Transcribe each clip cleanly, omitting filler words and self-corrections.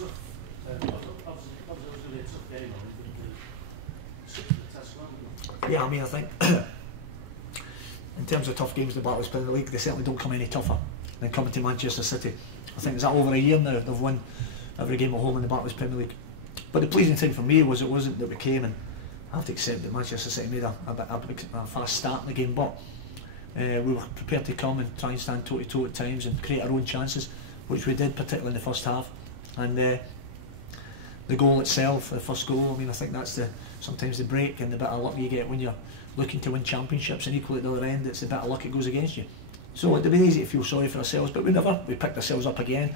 tough. Obviously, it was really a tough game, but the test well. Yeah, I mean, I think in terms of tough games, the Barclays Premier League, they certainly don't come any tougher than coming to Manchester City. I think it's that over a year now they've won every game at home in the Barclays Premier League. But the pleasing thing for me was it wasn't that we came, and I have to accept that Manchester City made a fast start in the game, but we were prepared to come and try and stand toe to toe at times and create our own chances, which we did, particularly in the first half. And the goal itself, the first goal, I mean, I think that's sometimes the break and the bit of luck you get when you're looking to win championships, and equally at the other end it's the bit of luck that goes against you. So it'd be easy to feel sorry for ourselves, but we picked ourselves up again.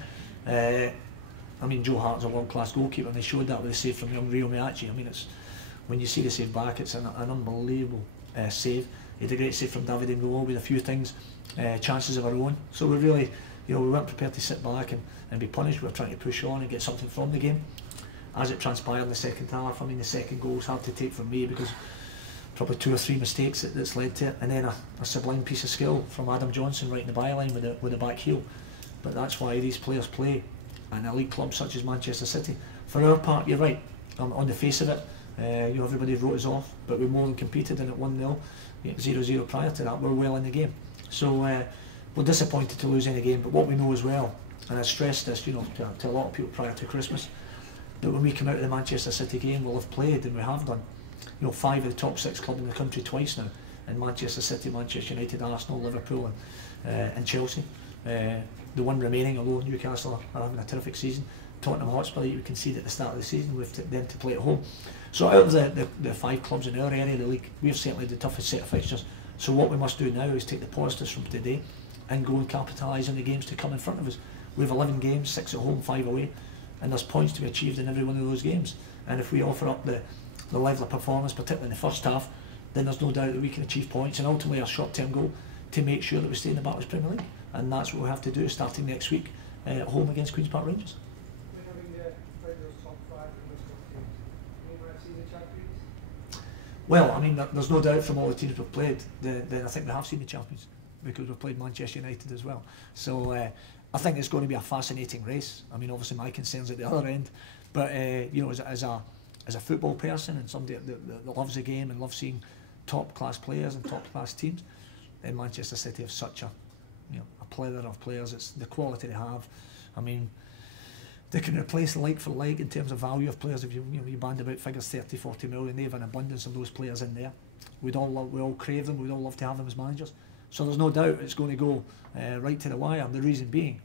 I mean, Joe Hart's a world-class goalkeeper, and they showed that with the save from young Rio Miyachi. I mean, it's when you see the save back, it's an unbelievable save. He had a great save from David Ngo with a few things, chances of our own. So we really, we weren't prepared to sit back and be punished. We were trying to push on and get something from the game. As it transpired in the second half, I mean, the second goal was hard to take from me because probably 2 or 3 mistakes that's led to it, and then a sublime piece of skill from Adam Johnson right in the byline with the back heel. But that's why these players play in elite clubs such as Manchester City. For our part, you're right, on the face of it, everybody wrote us off, but we more than competed, and at 1-0, 0-0 prior to that, we're well in the game. So we're disappointed to lose any game, but what we know as well, and I stressed this to a lot of people prior to Christmas, that when we come out of the Manchester City game, we'll have played, and we have done, 5 of the top 6 clubs in the country twice now, in Manchester City, Manchester United, Arsenal, Liverpool and Chelsea. The one remaining, although Newcastle are having a terrific season, Tottenham Hotspur, you can see at the start of the season, we've them to play at home. So out of the 5 clubs in our area of the league, we've certainly the toughest set of fixtures. So what we must do now is take the positives from today and go and capitalise on the games to come in front of us. We have 11 games, 6 at home, 5 away, and there's points to be achieved in every one of those games. And if we offer up the level of performance, particularly in the first half, then there's no doubt that we can achieve points, and ultimately our short-term goal to make sure that we stay in the Barclays Premier League. And that's what we have to do starting next week at home against Queen's Park Rangers. Well, I mean, there's no doubt from all the teams we've played, then I think we have seen the champions, because we've played Manchester United as well. So I think it's going to be a fascinating race. I mean, obviously my concerns at the other end, but as a football person and somebody that loves the game and loves seeing top-class players and top-class teams, then Manchester City have such a plethora of players. It's the quality they have. I mean, they can replace like for like in terms of value of players. If you band about figures 30-40 million, they have an abundance of those players in there. We all crave them. We'd all love to have them as managers. So there's no doubt it's going to go right to the wire. The reason being,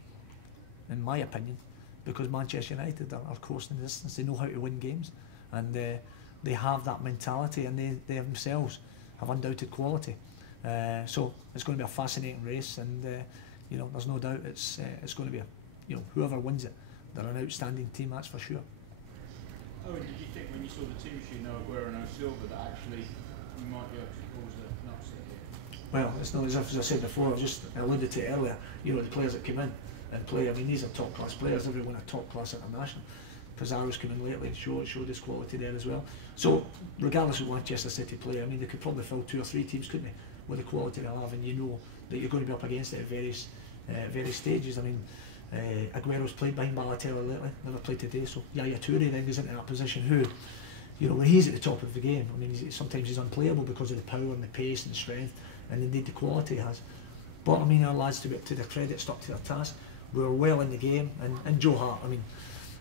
in my opinion, because Manchester United are coasting the distance. They know how to win games, and they have that mentality, and they themselves have undoubted quality. So it's going to be a fascinating race, and there's no doubt it's going to be whoever wins it, they're an outstanding team, that's for sure. Oh, and did you think when you saw the team sheet, Aguero and Silva, that actually you might be able to cause an upset here? Well, it's not as if, as I said before, I just alluded to it earlier, the players that came in and play, I mean, these are top class players, everyone a top class international. Pizarro's come in lately and showed his quality there as well. So regardless of Manchester City play, I mean, they could probably fill 2 or 3 teams, couldn't they, with the quality they have, and that you're going to be up against it at various stages. I mean, Aguero's played behind Balotelli lately, never played today, so Yaya Toure then goes into that position who, when he's at the top of the game, I mean, sometimes he's unplayable because of the power and the pace and the strength and indeed the quality he has. But I mean, our lads, to their credit, stuck to their task. We were well in the game, and Joe Hart, I mean,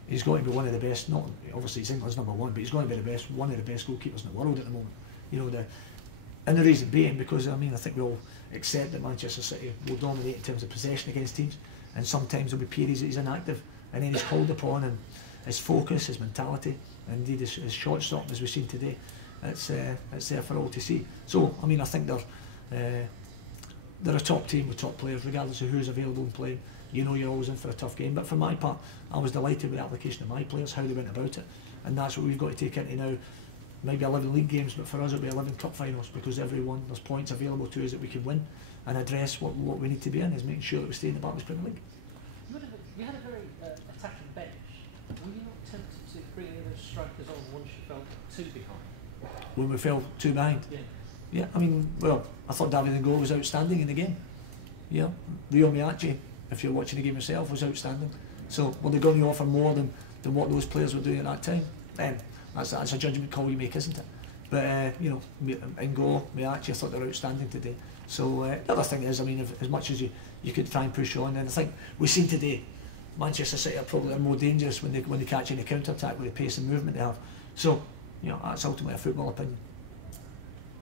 he's going to be one of the best, not obviously he's England's #1, but he's going to be one of the best goalkeepers in the world at the moment. And the reason being, because I think we all accept that Manchester City will dominate in terms of possession against teams, and sometimes there'll be periods that he's inactive, and then he's called upon, and his focus, his mentality, and indeed his shot stop, as we've seen today, it's there for all to see. So I mean, I think they're a top team with top players, regardless of who's available and playing. You're always in for a tough game, but for my part, I was delighted with the application of my players, how they went about it, and that's what we've got to take into now. Maybe 11 league games, but for us it'll be 11 cup finals, because there's points available to us that we can win and address what we need to be in, is making sure that we stay in the Barclays Premier League. You had a very attacking bench. Were you not tempted to bring any of those strikers on once you felt 2 behind? When we fell 2 behind? Yeah, I mean, well, I thought David Ngo was outstanding in the game. Rio Miyachi, if you're watching the game yourself, was outstanding. So were they going to offer more than than what those players were doing at that time, then that's a judgment call you make, isn't it? But you know, Ngo, Miachi, I thought they were outstanding today. So the other thing is, I mean, as much as you could try and push on, and I think we've seen today, Manchester City are probably more dangerous when they catch any counter attack with the pace and movement they have. So you know, that's ultimately a football opinion.